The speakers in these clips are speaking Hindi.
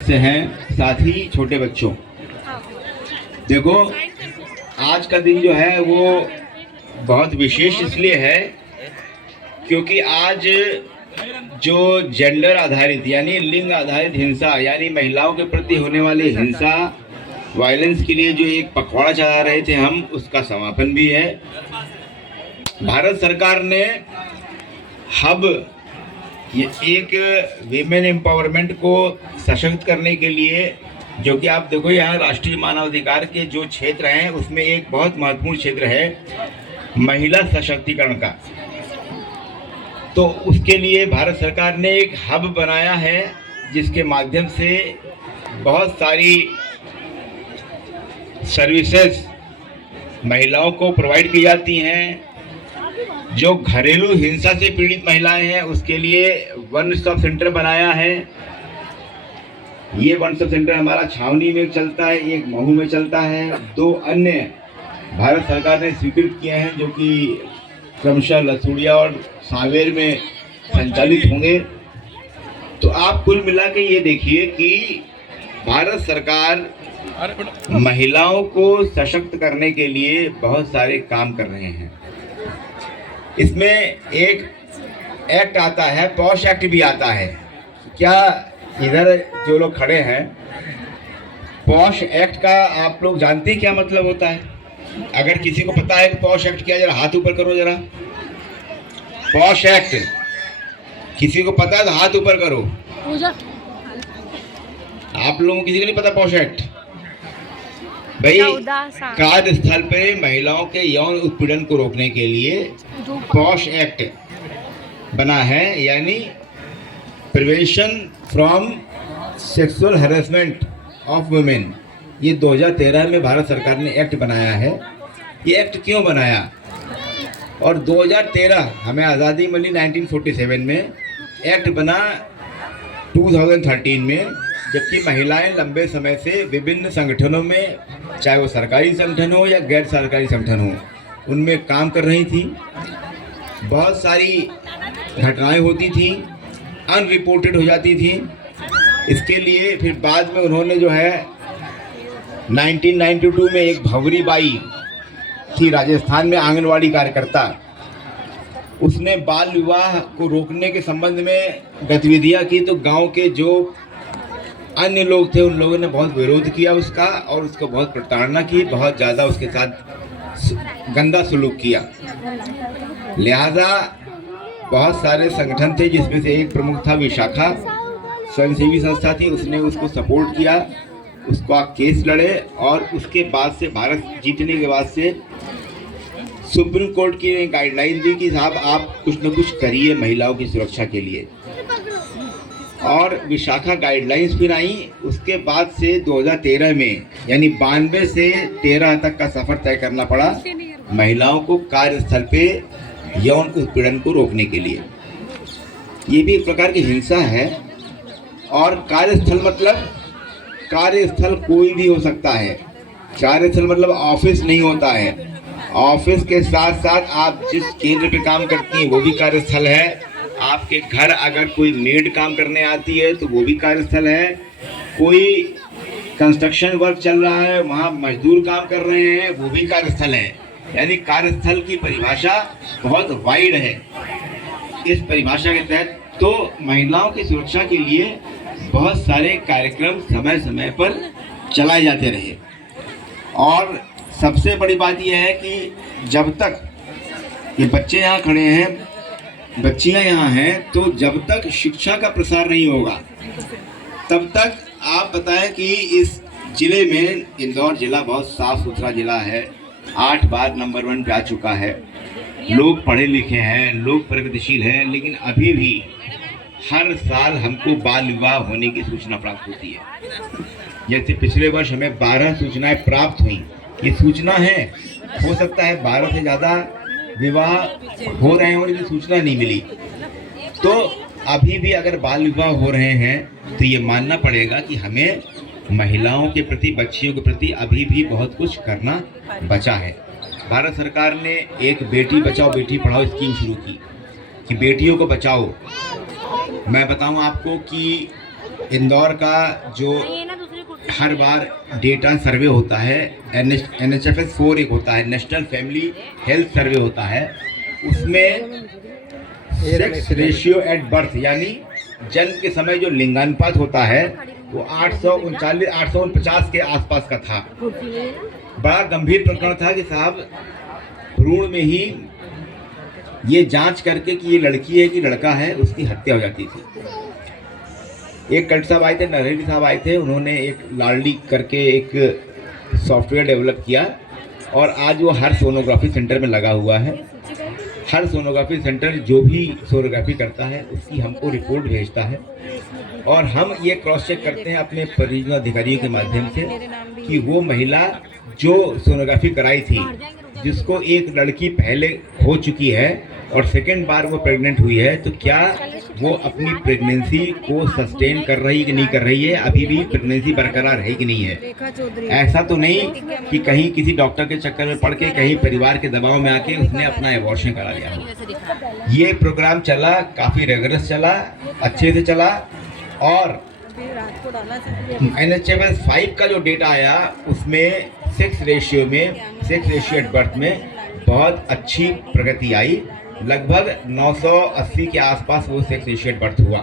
से हैं, साथ ही छोटे बच्चों। देखो, आज का दिन जो है वो बहुत विशेष इसलिए है क्योंकि आज जो जेंडर आधारित यानी लिंग आधारित हिंसा यानी महिलाओं के प्रति होने वाली हिंसा, वायलेंस के लिए जो एक पखवाड़ा चला रहे थे हम, उसका समापन भी है। भारत सरकार ने हब ये एक वीमेन एम्पावरमेंट को सशक्त करने के लिए, जो कि आप देखो यहाँ राष्ट्रीय मानवाधिकार के जो क्षेत्र हैं उसमें एक बहुत महत्वपूर्ण क्षेत्र है महिला सशक्तिकरण का। तो उसके लिए भारत सरकार ने एक हब बनाया है जिसके माध्यम से बहुत सारी सर्विसेज महिलाओं को प्रोवाइड की जाती हैं। जो घरेलू हिंसा से पीड़ित महिलाएं हैं उसके लिए वन स्टॉप सेंटर बनाया है। ये वन स्टॉप सेंटर हमारा छावनी में चलता है, एक महू में चलता है, दो अन्य भारत सरकार ने स्वीकृत किए हैं जो कि क्रमशः लसूड़िया और सांवेर में संचालित होंगे। तो आप कुल मिला के ये देखिए कि भारत सरकार महिलाओं को सशक्त करने के लिए बहुत सारे काम कर रहे हैं। इसमें एक एक्ट आता है, पॉश एक्ट भी आता है। क्या इधर जो लोग खड़े हैं, पॉश एक्ट का आप लोग जानते हैं क्या मतलब होता है? अगर किसी को पता है कि पॉश एक्ट क्या, जरा हाथ ऊपर करो जरा। पॉश एक्ट किसी को पता है तो हाथ ऊपर करो। आप लोगों को किसी को नहीं पता पॉश एक्ट? भाई, कार्यस्थल पे महिलाओं के यौन उत्पीड़न को रोकने के लिए पॉश एक्ट बना है, यानी prevention from sexual harassment of women. ये 2013 में भारत सरकार ने एक्ट बनाया है। ये एक्ट क्यों बनाया? और 2013 हमें आज़ादी मिली 1947 में, एक्ट बना 2013 में, जबकि महिलाएं लंबे समय से विभिन्न संगठनों में, चाहे वो सरकारी संगठन हो या गैर सरकारी संगठन हो, उनमें काम कर रही थी। बहुत सारी घटनाएं होती थी, अनरिपोर्टेड हो जाती थी। इसके लिए फिर बाद में उन्होंने जो है 1992 में एक भंवरी बाई थी राजस्थान में, आंगनवाड़ी कार्यकर्ता, उसने बाल विवाह को रोकने के संबंध में गतिविधियां की। तो गांव के जो अन्य लोग थे उन लोगों ने बहुत विरोध किया उसका और उसको बहुत प्रताड़ना की, बहुत ज़्यादा उसके साथ गंदा सलूक किया। लिहाजा बहुत सारे संगठन थे जिसमें से एक प्रमुख था विशाखा, स्वयंसेवी संस्था थी, उसने उसको सपोर्ट किया, उसका केस लड़े और उसके बाद से भारत जीतने के बाद से सुप्रीम कोर्ट की गाइडलाइन दी कि साहब आप कुछ न कुछ करिए महिलाओं की सुरक्षा के लिए। और विशाखा गाइडलाइंस फिर आई। उसके बाद से 2013 में यानी 92 से 13 तक का सफ़र तय करना पड़ा महिलाओं को कार्यस्थल पे यौन उत्पीड़न को रोकने के लिए। ये भी एक प्रकार की हिंसा है। और कार्यस्थल मतलब, कार्यस्थल कोई भी हो सकता है। कार्यस्थल मतलब ऑफिस नहीं होता है। ऑफिस के साथ साथ आप जिस केंद्र पे काम करती हैं वो भी कार्यस्थल है। आपके घर अगर कोई मेड काम करने आती है तो वो भी कार्यस्थल है। कोई कंस्ट्रक्शन वर्क चल रहा है, वहाँ मजदूर काम कर रहे हैं, वो भी कार्यस्थल है। यानी कार्यस्थल की परिभाषा बहुत वाइड है। इस परिभाषा के तहत तो महिलाओं की सुरक्षा के लिए बहुत सारे कार्यक्रम समय समय पर चलाए जाते रहे। और सबसे बड़ी बात यह है कि जब तक ये बच्चे यहाँ खड़े हैं, बच्चियाँ यहाँ हैं, तो जब तक शिक्षा का प्रसार नहीं होगा तब तक आप बताएं कि इस जिले में, इंदौर जिला बहुत साफ सुथरा जिला है, 8 बार नंबर 1 पे आ चुका है, लोग पढ़े लिखे हैं, लोग प्रगतिशील हैं, लेकिन अभी भी हर साल हमको बाल विवाह होने की सूचना प्राप्त होती है। जैसे पिछले वर्ष हमें 12 सूचनाएं प्राप्त हुई। ये सूचना है, हो सकता है 12 से ज़्यादा विवाह हो रहे हैं और इनकी सूचना नहीं मिली। तो अभी भी अगर बाल विवाह हो रहे हैं तो ये मानना पड़ेगा कि हमें महिलाओं के प्रति, बच्चियों के प्रति अभी भी बहुत कुछ करना बचा है। भारत सरकार ने एक बेटी बचाओ बेटी पढ़ाओ स्कीम शुरू की कि बेटियों को बचाओ। मैं बताऊं आपको कि इंदौर का जो हर बार डेटा सर्वे होता है, NHFS 4 एक होता है, नेशनल फैमिली हेल्थ सर्वे होता है, उसमें सेक्स रेशियो एट बर्थ यानी जन्म के समय जो लिंगानुपात होता है वो 849 के आसपास का था। बड़ा गंभीर प्रकरण था कि साहब भ्रूण में ही ये जांच करके कि ये लड़की है कि लड़का है उसकी हत्या हो जाती थी। एक कट साहब आए थे, नरहेली साहब आए थे, उन्होंने एक लाडली करके एक सॉफ्टवेयर डेवलप किया और आज वो हर सोनोग्राफी सेंटर में लगा हुआ है। हर सोनोग्राफी सेंटर जो भी सोनोग्राफी करता है उसकी हमको रिपोर्ट भेजता है और हम ये क्रॉस चेक करते हैं अपने परियोजना अधिकारियों के माध्यम से कि वो महिला जो सोनोग्राफी कराई थी, जिसको एक लड़की पहले हो चुकी है और सेकेंड बार वो प्रेग्नेंट हुई है, तो क्या वो अपनी प्रेगनेंसी को सस्टेन कर रही कि नहीं कर रही है, अभी भी प्रेगनेंसी बरकरार है कि नहीं है। ऐसा तो नहीं कि कहीं किसी डॉक्टर के चक्कर में पड़ के कहीं परिवार के दबाव में आके उसने अपना एबॉर्शन करा लिया हो। ये प्रोग्राम चला, काफ़ी रेगुलर चला, अच्छे से चला और NHFS 5 का जो डेटा आया उसमें सेक्स रेशियो एट बर्थ में बहुत अच्छी प्रगति आई। लगभग 980 के आसपास वो सेक्स रेशियो एट बर्थ हुआ।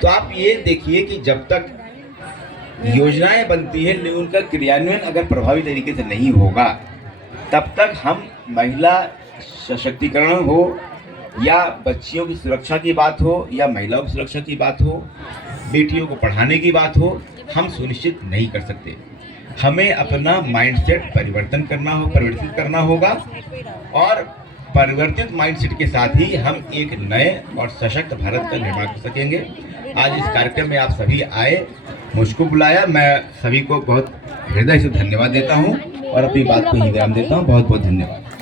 तो आप ये देखिए कि जब तक योजनाएं बनती हैं लेकिन उनका क्रियान्वयन अगर प्रभावी तरीके से नहीं होगा तब तक हम महिला सशक्तिकरण हो या बच्चियों की सुरक्षा की बात हो या महिलाओं की सुरक्षा की बात हो, बेटियों को पढ़ाने की बात हो, हम सुनिश्चित नहीं कर सकते। हमें अपना माइंडसेट परिवर्तित करना होगा और परिवर्तित माइंडसेट के साथ ही हम एक नए और सशक्त भारत का निर्माण कर सकेंगे। आज इस कार्यक्रम में आप सभी आए, मुझको बुलाया, मैं सभी को बहुत हृदय से धन्यवाद देता हूं और अपनी बात को ही विराम देता हूं। बहुत बहुत धन्यवाद।